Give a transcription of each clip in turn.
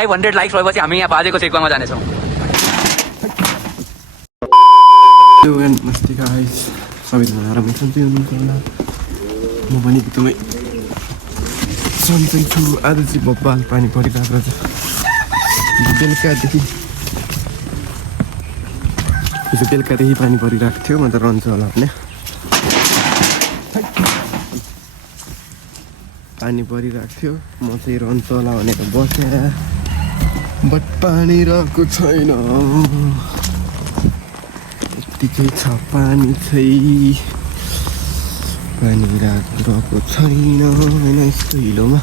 500 likes भएपछि हामी यहाँ बाजेको सेक्वामा जानेछौँ। नमस्ते गाइस, सबैजना आरामै सन्चै हुनुहुन्छ होला। म पनि एकदमै सन्चै छु। आज चाहिँ बब्बाल पानी परिरहेको छ। हिजो बेलुकादेखि पानी परिरहेको थियो। म त रहन्छ होला भने पानी परिरहेको थियो। म चाहिँ रहन्छ होला भनेर बसेर, बट पानी रहेको छैन। यत्तिकै छ पानी चाहिँ, पानी रहेको छैन होइन यस्तो हिलोमा।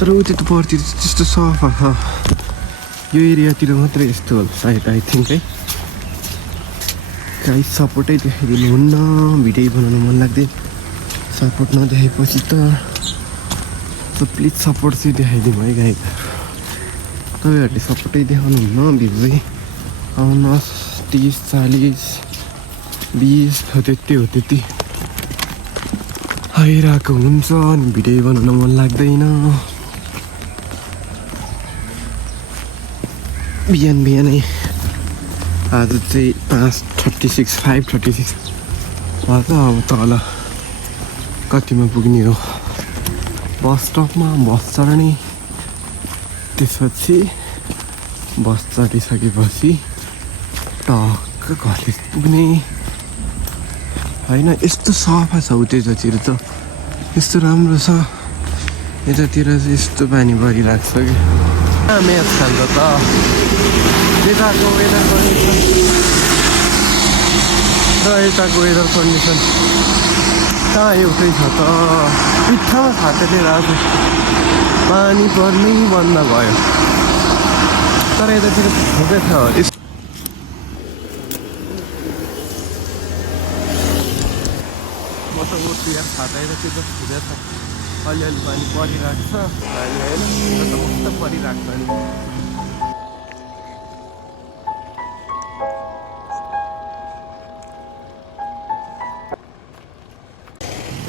तर उति त पर्तिर त्यस्तो सफा छ, यो एरियातिर मात्रै यस्तो होला सायद, आई थिङ्क है। गाइस सपोर्टै देखाइदिनु हुन्न, भिडियो बनाउनु मन लाग्दै सपोर्ट नदेखाएपछि त प्लिज सपोर्ट चाहिँ देखाइदिनु है गाइस। तपाईँहरूले सपोर्टै देखाउनु हुन्न, भिडियो आउनुहोस् 30 40 20 त्यति हो, त्यति आइरहेको हुन्छ अनि भिडियो बनाउन मन लाग्दैन। बिहानै आज चाहिँ 5:36 भयो त। अब तल कतिमा पुग्ने हो, बस स्टपमा बस चढ्ने, त्यसपछि बस चढिसकेपछि टक्क कलेज पुग्ने होइन। यस्तो सफा छ उतैतिर त, यस्तो राम्रो छ। यतातिर चाहिँ यस्तो पानी परिरहेको छ कि म्याच खान्छ त। यताको वेदर कन्डिसन र यताको वेदर कन्डिसन कहाँ एउटै छ त। पिठ्ठामा छातेले राख्यो, पानी पर्नै बन्द भयो। तर यतातिर ठुकै छ। म त ओर्छु यार, छाता यतातिर त ठुकै छ। अलिअलि पानी परिरहेको छ अहिले होइन, त मस्त परिरहेको छ नि।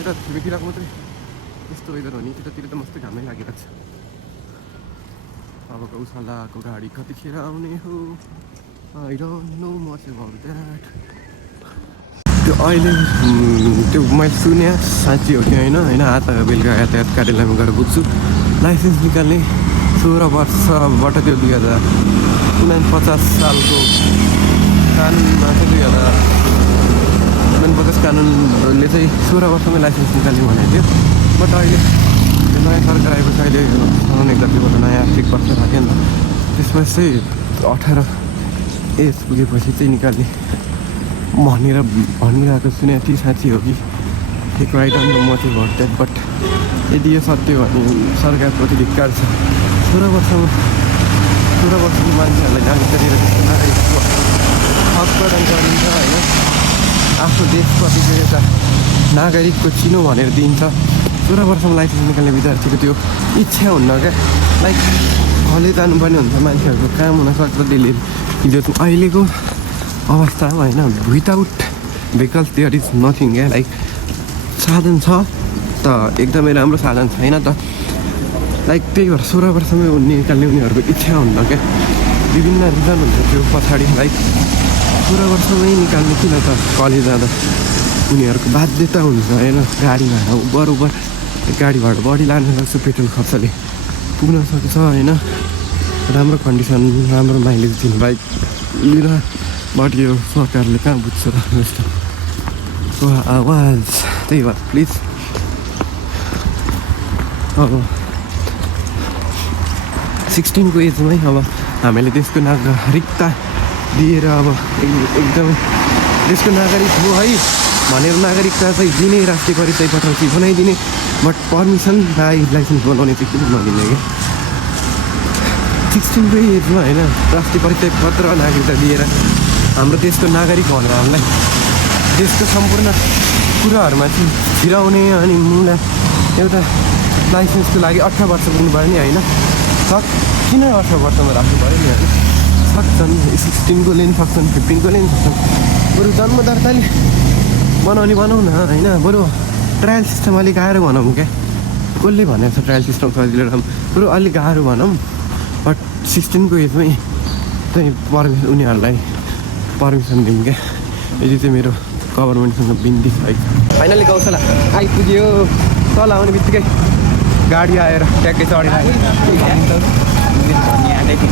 यता छिमेकीलाई मात्रै यस्तो वेदर हो नि, त्यतातिर त मस्तै घामै लागिरहेको छ। अब गौशालाको गाडी कतिखेर आउने हो, I don't know much about that. त्यो अहिले त्यो मैले सुने साँच्ची हो कि होइन आज बेलुका यातायात कार्यालयमा गएर बुझ्छु। लाइसेन्स निकाल्ने 16 वर्षबाट त्यो 2049 सालको कानुनमा चाहिँ 2049 कानुनले चाहिँ 16 वर्षमै लाइसेन्स निकाल्ने भनेको थियो। बट अहिले नयाँ सरकार आएपछि अहिले साउने गतिबाट नयाँ आर्थिक वर्ष राख्यो नि त, त्यसपछि चाहिँ 18 एज पुगेपछि चाहिँ निकाल्ने भनिरहेको सुने थिएँ। साँच्ची हो कि ठिक राइट अन्त म चाहिँ भट्दै, बट यदि यो सत्य हो भने सरकारप्रति धिक्कार छ। 16 वर्षको मान्छेहरूलाई नागरिकतिर त्यस्तो नागरिकको हक प्रदान गरिन्छ होइन। आफ्नो देशप्रति चाहिँ एउटा नागरिकको चिनो भनेर दिन्छ। 16 वर्षमा लाइसेन्स निकाल्ने विद्यार्थीको त्यो इच्छा हुन्न क्या, लाइक कलेज जानुपर्ने हुन्छ मान्छेहरूको, काम हुनसक्छ डेली। हिजो अहिलेको अवस्थामा होइन, without vehicles there is nothing क्या। लाइक साधन छ त, एकदमै राम्रो साधन छैन त। लाइक त्यही भएर 16 वर्षमै निकाल्ने उनीहरूको इच्छा हुन्न क्या। विभिन्न रिजन हुन्छ त्यो पछाडि। लाइक 16 वर्षमै निकाल्ने किन त, कलेज जाँदा उनीहरूको बाध्यता हुन्छ होइन। गाडी भाडा बराबर गाडी भाडा बढी लानु सक्छ, पेट्रोल खर्चले पुग्न सक्छ होइन। राम्रो कन्डिसन, राम्रो माइलेज दिने बाइक लिन, बट यो सरकारले कहाँ बुझ्छ र जस्तो आवाज। त्यही भएर प्लिज अब 16 को एजमै अब हामीले देशको नागरिकता दिएर अब एकदमै देशको नागरिक हो है भनेर नागरिकता चाहिँ दिने, राष्ट्रिय परिचय पत्र चाहिँ बनाइदिने, बट पर्मिसन लाइसेन्स बनाउने चाहिँ किन नदिने क्या। 16 को एजमा होइन राष्ट्रिय परिचय पत्र नागरिकता दिएर हाम्रो देशको नागरिक भनेर हामीलाई देशको सम्पूर्ण कुराहरूमा चाहिँ छिराउने अनि मुला एउटा लाइसेन्सको लागि 18 वर्ष पुग्नु पऱ्यो नि होइन। किन 18 वर्षमा राख्नु पऱ्यो नि होइन। सक्छन् 16 को लिन सक्छन्, 15 को लिन सक्छन्। बरु जन्म दर्ताले बनाउँ न होइन। बरु ट्रायल सिस्टम अलिक गाह्रो भनौँ क्या। कसले भनेको छ ट्रायल सिस्टम सजिलो? बरु अलिक गाह्रो भनौँ, 16 को एजमै चाहिँ उनीहरूलाई पर्मिसन दिउँ क्या। यदि चाहिँ मेरो गभर्मेन्टसँग बिन्ती छ है। फाइनली गौशाला आइपुग्यो। तल आउने बित्तिकै गाडी आएर ट्याक्कै चढेर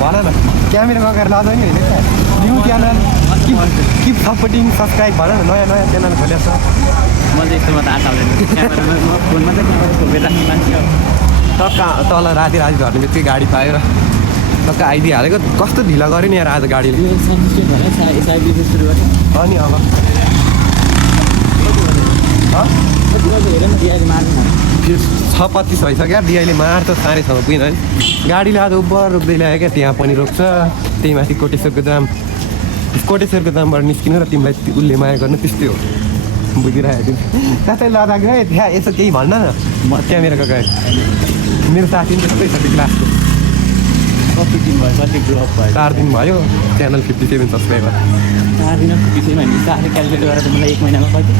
भन न क्यामेरा अगाडि लजाउने होइन क्या। New channel keep supporting subscribe भन न। नयाँ नयाँ च्यानल खोलेको छ। म चाहिँ यस्तोमा त आशा फोनमा चाहिँ क्यामेरा खोलेर राख्ने मान्छे हो। टक्क तल राति झर्ने बित्तिकै गाडी पाएर टक्क आइदिइहालेको। कस्तो ढिला गऱ्यो नि यार आज गाडीले। अनि अब 6:25 भइसक्यो। डिआईले मार्छ 6:30 पुगेन है। गाडीले आज उब्बर रोक्दै ल्यायो क्या। त्यहाँ पनि रोक्छ। त्यही माथि कोटेश्वरको दामबाट निस्किनु र तिमीलाई उसले माया गर्नु त्यस्तै हो। बुझिरहेको थिएँ कतै लद्दाख गएँ त्यहाँ यसो केही भन्न न। म क्यामेराको गएँ। मेरो साथी पनि त्यस्तै छ त्यो क्लासको। कति दिन भयो कति ग्रो अप भयो 4 दिन भयो। Channel 57 subscriber. 4 दिन विषय भने आफूले क्यालकुलेट गरेर मलाई 1 महिनामा कति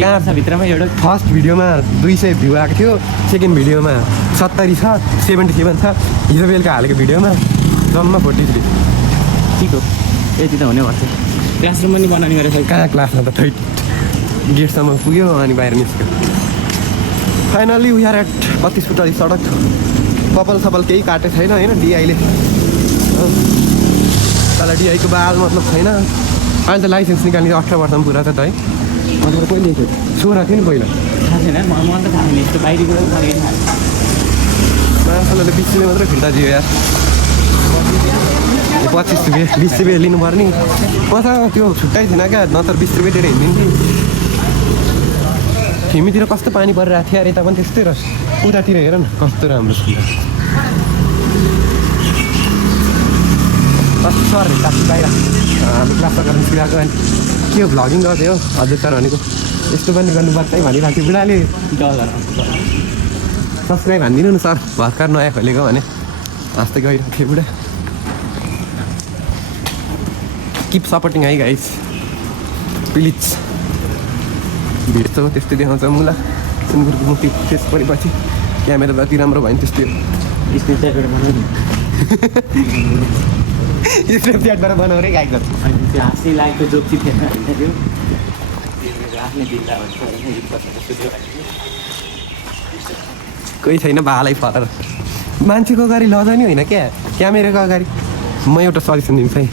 1 वर्षभित्रमा एउटा फर्स्ट भिडियोमा 200 भ्यू आएको थियो। सेकेन्ड भिडियोमा 70 छ 77 छ। हिजो बेलुका हालेको भिडियोमा जम्मा 43। ठिक हो। यति त हुने भन्छ। क्लासरुम पनि बनाउने गरेको छ। कहाँ क्लासमा त थै गेटसम्म पुग्यो अनि बाहिर निस्क्यो। Finally we are at 32 foot सडक। कपाल सपाल केही काटेको छैन होइन डिआईले। तर डिआईको बाल मतलब छैन। अहिले त लाइसेन्स निकाल्ने 18 वर्षमा पुरा छ त है। मतलब कहिले थियो 16 थियो नि पहिला। थाहा छैन मलाई त थाहा छैन यस्तो बाहिरको मान्छेले 20 रुपियाँ मात्रै फिर्ता दियो यार। 25 रुपियाँ 20 रुपियाँ लिनुपर्ने। मसँग त्यो छुट्टै थिएन क्या। नत्र 20 रुपियाँ दिएर हिँडिदिन्थेँ। थिमीतिर कस्तो पानी परिरहेको थियो यार। यता पनि त्यस्तै रहेछ। उतातिर हेर न कस्तो राम्रो छ। सर काफी बाहिर हाम्रो क्लासमा गर्न सिकाएको अनि के हो भ्लगिङ गर्थ्यो हो हजुर सर भनेको। यस्तो पनि गर्नुपर्छ है भनिरहेको थियो बुढाले। सब्सक्राइब हानिदिनु न सर भर्खर नयाँ खोलेको भने। हाँस्दै गइरहेको थियो बुढा। किप सपोर्टिङ है गाइस प्लिज। भिड त त्यस्तै देखाउँछ मुला सुँगुरको मुक्ति त्यस परेपछि क्यामेरा जति राम्रो भयो नि त्यस्तै हो। स्न्यापच्याटबाट बनाउरै गाइको त्यो हाँसी लागेको जोक चाहिँ थिएन होइन त्यो आफ्नै दिल्ला भन्छ कोही छैन भालै फर। मान्छेको अगाडि लजाउने होइन क्या क्यामेराको अगाडि। म एउटा सजेसन दिन्छु है।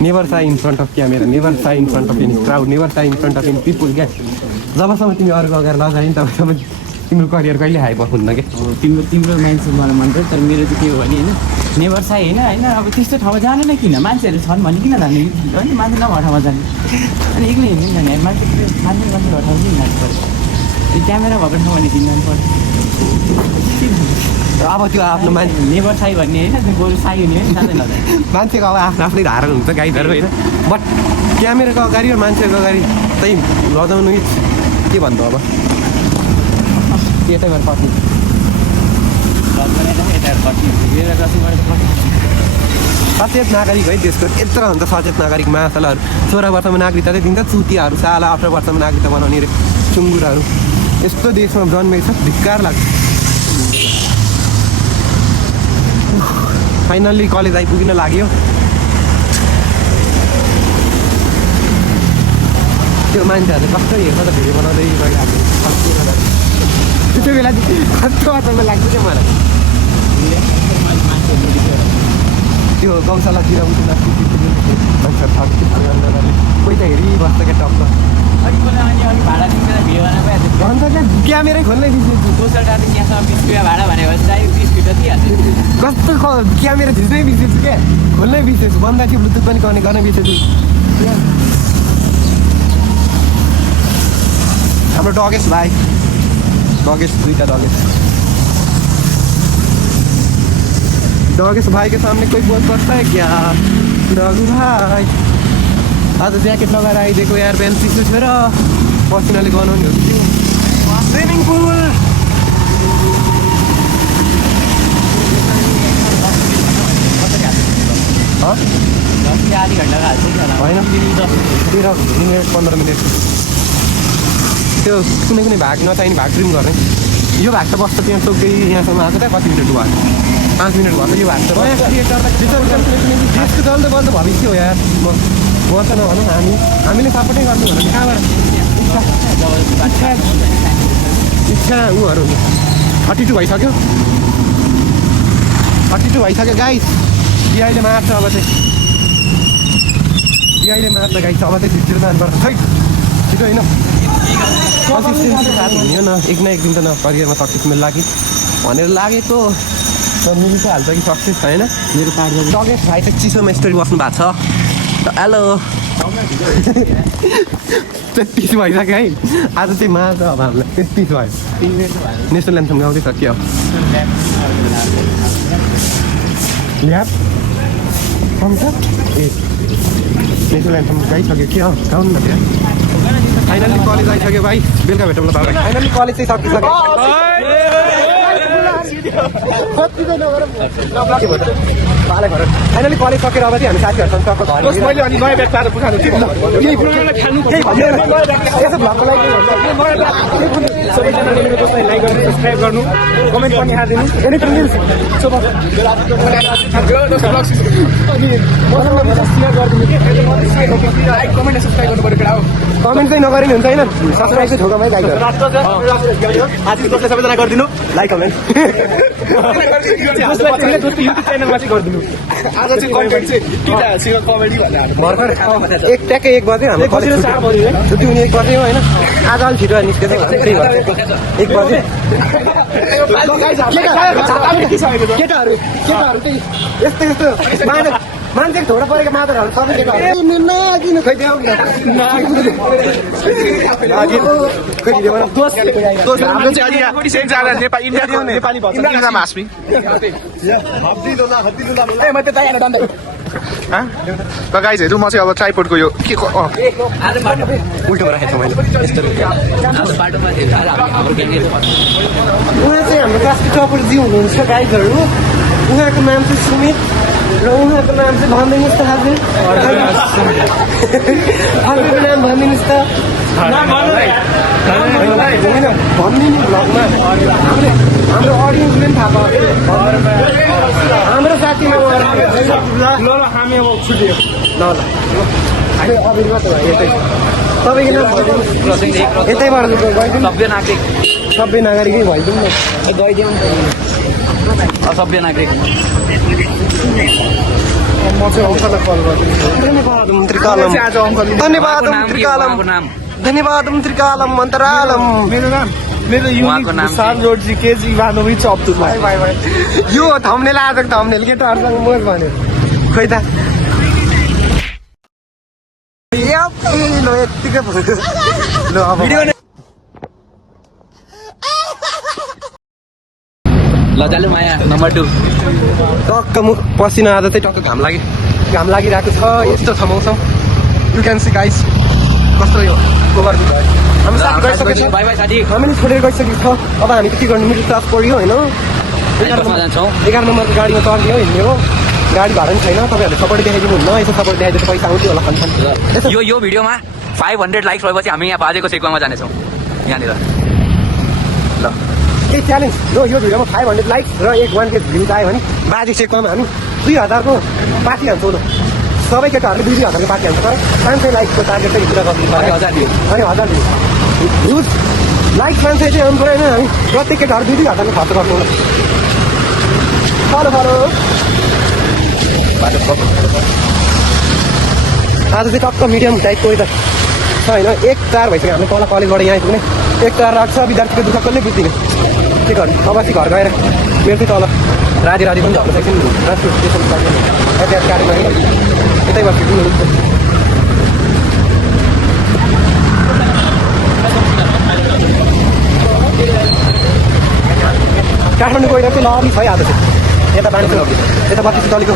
Never shy in front of camera never shy in front of any crowd never shy in front of any people क्या। जबसम्म तिमी अरूको अगाडि लजायो नि तबसम्म तिम्रो करियर कहिले हाई हुन्न क्या। तिम्रो मान्छे मलाई मन पर्छ। तर मेरो चाहिँ के हो भने होइन नेभर साई होइन अब त्यस्तो ठाउँमा जानु नै किन। मान्छेहरू छन् भने किन जाने होइन। मान्छे नभएको ठाउँमा जाने अनि एक्लै हिँड्नु नि जाने। मान्छे नभएको ठाउँमा किन जानु पऱ्यो। त्यो क्यामेरा भएको ठाउँमा भने किन जानु पऱ्यो। अब त्यो आफ्नो मान्छे नेभर साई भन्ने होइन त्यो गोरु साई हुने होइन जाँदैन मान्छेको अब आफ्नो आफ्नै धारणा हुन्छ गाइडहरू होइन। बट क्यामेराको अगाडि र मान्छेको अगाडि चाहिँ लजाउनु के भन्नु अब। यतैबाट कट्ने सचेत नागरिक है देशको यत्रो हुन्छ सचेत नागरिक माछालाहरू। 16 वर्षमा नागरिकता चाहिँ दिन्छ। चुतियाहरू साला 18 वर्षमा नागरिकता बनाउने रे चुङ्गुरहरू। यस्तो देशमा जन्मेको छ धिक्कार लाग्छ। फाइनल्ली कलेज आइपुगिन लाग्यो। त्यो मान्छेहरूले कस्तो हेर्छ त भिडियो बनाउँदै गइरहेको त्यो बेला कस्तो अचम्म लाग्छ क्या मलाई। त्यो गौशालातिर उठ्न कोही त हेरिबस्छ क्या टक्क। भन्छ क्या क्यामेरै खोल्नै कस्तो क्यामेरा खिच्नै बिर्सेछु क्या। खोल्नै बिर्सेछु। बन्दा थियो ब्लुटुथ पनि कनेक्ट गर्न बिर्सेछु। हाम्रो डगेस भाइ डगेस 2टा डगेस भाई के सामने कोई बोल सकता है क्या डगू भाई। आज ज्याकेट लगाएर आइदिएको यार प्यान्ट चिसो छ र पसिनाले गनाउने हो कि स्विमिङ पुल। आधी घन्टा होइन 15 मिनट। त्यो कुनै भाग नचाहिने भाग ड्रिम गर्ने यो भाग त बस्छ त्यहाँ टोक्दै यहाँसम्म आएको त कति मिनट भयो 5 मिनट भयो यो भाग त देशको जल्दो बल्द भविष्य हो यार म त नभनौँ हामीले सपोर्टै गर्नु भने कहाँबाट इच्छा उहरू 32 भइसक्यो 32 भइसक्यो गाइस बिहाइले मार्छ अब चाहिँ बिहाइले मार्छ गाइस अब चाहिँ भित्र जानुपर्छ खै छिटो होइन कन्सिस्टेन्सी साथ हिँड्यो न एक न एक दिन त न करियरमा सक्सेस मिल्छ कि भनेर लागेको मिली चाहिँ हाल्छ कि सक्सेस छैन मेरो कार्ड टगेस भाइ चाहिँ चिसोमा स्टोरी बस्नु भएको छ हेलो 33 भइसक्यो है आज चाहिँ मार्छ अब हामीलाई 33 भयो नेसनल एन्थम गाउँदैछ के हो ल्याब पाउँछ ए नेसनल एन्थम गाइसक्यो के हो गाउनु न त्यहाँ फाइनली कलेज आइसक्यो भाइ बेलुका भेटौँ ल भाइ फाइनली कलेज चाहिँ सकिसक्यो फाइनली कलेज सकेर अब चाहिँ हामी साथीहरूसँग सबै सब्सक्राइब गर्नु कमेन्ट पनि हालिदिनु कमेन्ट चाहिँ नगरिनु हुन्छ होइन सब्सक्राइब चाहिँ ठोकामै लाइक सबैजना गरिदिनु लाइक कमेन्ट च्यानलमा चाहिँ गरिदिनु आज चाहिँ कन्टेन्ट चाहिँ केटाहरूसँग कमेडी भनेर भर्खर एक ट्याक्कै 1 बजे हाम्रो कलेज छुट्टी हुने 1 बजे हो होइन आज अलिक छिटो निस्केछ 1 बजे केटाहरू चाहिँ यस्तो मान्छे थोडा परेको मादरहरू सबै केटाहरू नकिन खैदियो गाइजहरू म चाहिँ अब ट्राइपोडको यो के उल्टो राखेको मैले उहाँ चाहिँ हाम्रो क्लासको टपरजी हुनुहुन्छ गाइजहरू उहाँको नाम चाहिँ सुमित र उहाँको नाम चाहिँ भनिदिनुहोस् त हजुर हजुरको नाम भनिदिनुहोस् त भनिदिनु भ्लगमा हाम्रो अडियन्सले पनि थाहा पायो हाम्रो साथीमा हामी अब छुट्यो ल अभिर मात्र भयो तपाईँको नाम भनिदिनुहोस् यतैबाट सभ्य नागरिकै भइदिउँ न असभ्य नागरिक म चाहिँ अङ्कललाई कल गरिदिन्छु धन्यवाद त्रिकालम मन्तरालम मेरो युनिक सानजोडजी केजी इभानोभिच अब्दुल्ला यो थम्नेल आजको थम्नेल केटाहरूसँग मोज भन्यो खोइ त यत्तिकै ल अब ल चालु माया नम्बर 2 टक्क मुख पसिना आज चाहिँ टक्क घाम लागिरहेको छ यस्तो छ मौसम यु क्यान सी गाइस कस्तो यो ओभर हामी साथी गइसकेको छ बाइ बाइ साथी हामीले छोडेर गइसकेको छ अब हामी के गर्नु मिडल क्लास पढ्यो होइन 11 नम्बरको गाडीमा चढ्ने हो हिँड्ने हो गाडी भाडा पनि छैन तपाईँहरूले सपोर्ट देखाइदिनु हुन्न यसो सपोर्ट देखाइदिएर पैसा आउँथ्यो होला खन्छन् यो भिडियोमा 500 लाइक्स भएपछि हामी यहाँ बाजेको सेक्वामा जानेछौँ यहाँनिर ल केही च्यालेन्ज यो भिडियोमा 500 लाइक्स र 1K भ्युज आयो भने बाजे सेक्वामा हामी 2000को पार्टी हान्छौँ ल सबै केटाहरूले 2000को पार्टी हान्छ तर 500 लाइक्सको टार्गेट चाहिँ पुरा गर्नु पर्यो अनि 1000 भ्युज लाइक 500 चाहिँ आउनु पऱ्यो होइन हामी प्रत्येक केटाहरू 2000को खर्च गर्छौँ ल फलो आज चाहिँ टक्क मिडियम टाइपको यता छ होइन 1 टार भइसक्यो हामीले तल कलेजबाट यहाँ आइपुग्ने 1 टार राख्छ विद्यार्थीको दुःख कसले बुझ्दिने के गर्नु अब चाहिँ घर गएर मेरो चाहिँ तल राधी पनि झर्न सक्छ नि ट्रान्सपोर्टेसन यातायात गाडीमा यतै बस्छु काठमाडौँ गएर चाहिँ लभली छ है आज चाहिँ यता बाँड्छु यता बत्तीस तलीको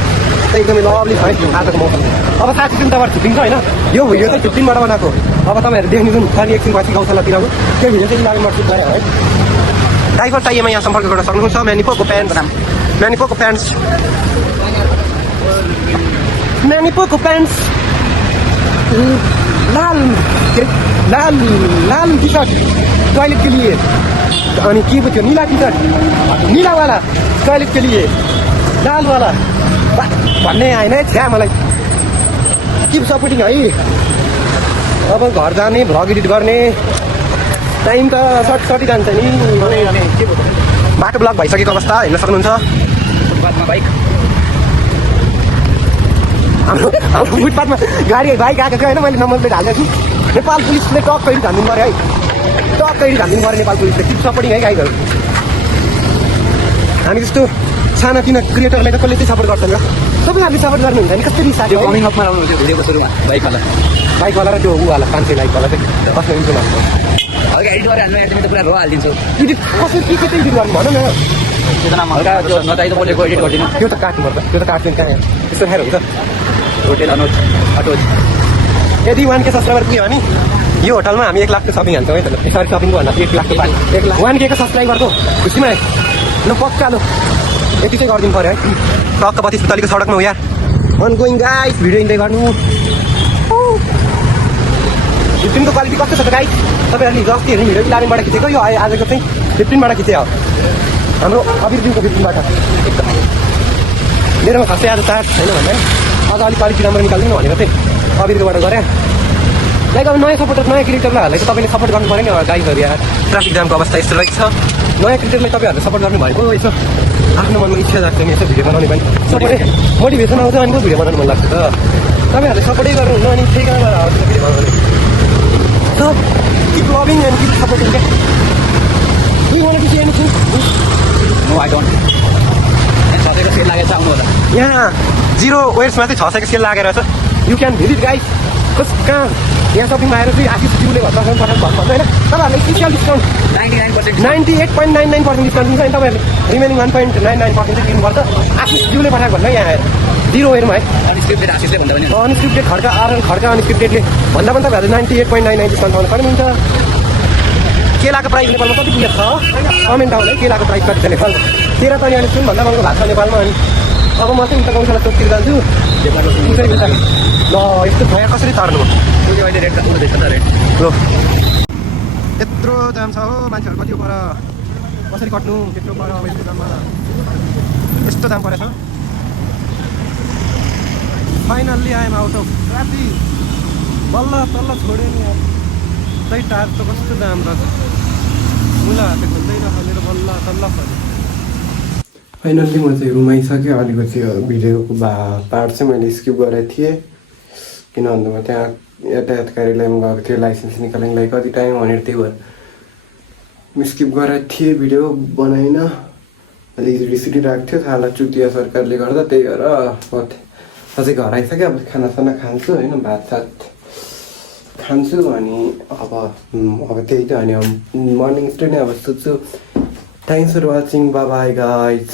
एकदमै लभली छ है आजको मौसम अब साथी चिन्ताबाट छुट्टिन्छ होइन यो भिडियो चाहिँ 15बाट बनाएको अब तपाईँहरू देख्नु जुन खालि एकछिन पछि गौशालातिरको त्यो भिडियो चाहिँ लागि म सुट गरेँ है ड्राइभर चाहिएमा यहाँ सम्पर्क गर्न सक्नुहुन्छ म्यानिपोको प्यान्ट्स लाल टी सर्ट टॉयलेट के लिए अनि के पो थियो निला टी सर्ट निलावाला टोइलेट के लिए लालवाला भन्ने आएन है छ्या मलाई किप सपोर्टिङ है अब घर जाने भ्लग एडिट गर्ने टाइम त सर्टी जान्छ नि बाटो ब्लक भइसकेको अवस्था हेर्न सक्नुहुन्छ बाइक हाम्रो फुटपाथमा गाडी बाइक आएको थियो होइन मैले नम्बर प्लेट हालेको छु नेपाल पुलिसले टक्क कहिले झानिदिनु पऱ्यो है टक्क कहिले झानिदिनु पऱ्यो नेपाल पुलिसले किप सपोर्टिङ है गाइडहरू हामी जस्तो सानातिना क्रिएटरलाई त कसले चाहिँ सपोर्ट गर्छन् र तपाईँहरूले सपोर्ट गर्नुहुन्छ नि कसरी साथी कमिङ अपमा आउनु हुन्छ भिडियोको सुरुमा बाइकवाला र त्यो उवाला 500 बाइकवाला चाहिँ कसले इन्ट्रो लाग्छ हल्का एडिट गरेर हाल्नु तिमी त पुरा रो हालिदिन्छौ एडिट कसरी के चाहिँ एडिट गर्नु भन न त्यो त नाम हल्का त्यो नचाहिँदो बोलेको एडिट गरिदिनु त्यो त काट्नुपर्छ त्यो त काट्दैन कहाँ यस्तो खाएर हुन्छ होटेल अनोट अटो यदि 1K सब्सक्राइबर पुग्यो भने यो होटलमा हामी 1 लाखको सपिङ हान्छौँ है त सरी सपिङको भन्दा 1 लाखको 1 लाख 1K को सब्सक्राइबरको खुसीमा ल पक्का ल यति चाहिँ गरिदिनु पऱ्यो है टक्क 32 पुतलीको सडकमा हो यार on going guys video enjoy गर्नु फिफ्टिनको क्वालिटी कस्तो छ त गाइस तपाईँहरूले हिजो अस्ति हेर्ने भिडियो 11बाट खिचेको यो आजको चाहिँ 15बाट खिचे हो हाम्रो अबिरदिनको 15बाट मेरोमा खासै आज चार्ज छैन भन्दा अझ अलिक क्वालिटी राम्रो निकाल्दिनु भनेर चाहिँ अबिरकोबाट गरेँ लाइक अब नयाँ सपोर्टर नयाँ क्रिएटरलाई तपाईँले सपोर्ट गर्नु पऱ्यो नि गाइजहरू यहाँ ट्राफिक जामको अवस्था यस्तो रहेको छ नयाँ क्रिएटरलाई तपाईँहरूले सपोर्ट गर्नु भएको यसो आफ्नो मनमा इच्छा लाग्छ नि यसो भिडियो बनाउने पनि सपोर्टै मोटिभेसन आउँछ अनि भिडियो बनाउनु मन लाग्छ त तपाईँहरूले सपोर्टै गर्नुहुन्न अनि त्यही कारणबाट आउँछ भिडियो बनाउने so keep loving and keep supporting क्या do you want to say anything no I don't सधैँको सेल लागेको छ आउनु होला यहाँ 0 वेयर्समा चाहिँ 600 को सेल लागेर छ यु क्यान भिजिट गाइस कस कहाँ यहाँ सपिङमा आएर चाहिँ आशिष ज्यूले भर्खर पठाउनु भएको होइन तपाईँहरूले स्पेसियल डिस्काउन्ट 98.99% डिस्काउन्ट दिन्छ अनि तपाईँहरूले रिमेनिङ 1.99% चाहिँ दिनुपर्छ आशिष ज्यूले पठाएको भन्दा यहाँ आएर 0 वेयरमा है अनस्क्रिप्टेड आशिषले भन्दा पनि अनस्क्रिप्टेड खड्का अनस्क्रिप्टेडले भन्दा पनि तपाईँहरूले 98.99 डिस्काउन्ट पाउनु सक्नुहुन्छ केलाको प्राइस नेपालमा कति पुगेको छ कमेन्ट आउँदै केलाको प्राइस कति छ नेपाल 13 सुन भन्दा महँगो भएको छ नेपालमा अनि अब म चाहिँ उता गौशाला चौकतिर जान्छु ल यस्तो भए कसरी तार्नु अहिले रेट कति हुँदैछ त रेट ल यत्रो जाम छ हो मान्छेहरू कति पर कसरी कट्नु त्यत्रो पर अब यस्तो जाममा यस्तो जाम परेछ finally I'm out of traffic बल्ल तल्ल छोड्यो नि यार त्यही टार त कस्तो जाम रहेछ मुला हाते खोल्दैन मेरो बल्ल तल्ल छोड्यो फाइनल्ली म चाहिँ रुम आइसकेँ अलिकति भिडियोको पार्ट चाहिँ मैले स्किप गरेको थिएँ किन भन्दा म त्यहाँ यातायात कार्यालयमा गएको थिएँ लाइसेन्स निकाल्नुको लागि कति टाइम भनेर त्यही भएर स्किप गरेको थिएँ भिडियो बनाइन अलिकति रिसिटिरहेको थियो थाहा चुतिया सरकारले गर्दा त्यही भएर अझै घर आइसक्यो अब खानासाना खान्छु होइन भात सात खान्छु अनि अब त्यही त अनि अब मर्निङ स्टे नै अब सोध्छु thanks for watching bye bye guys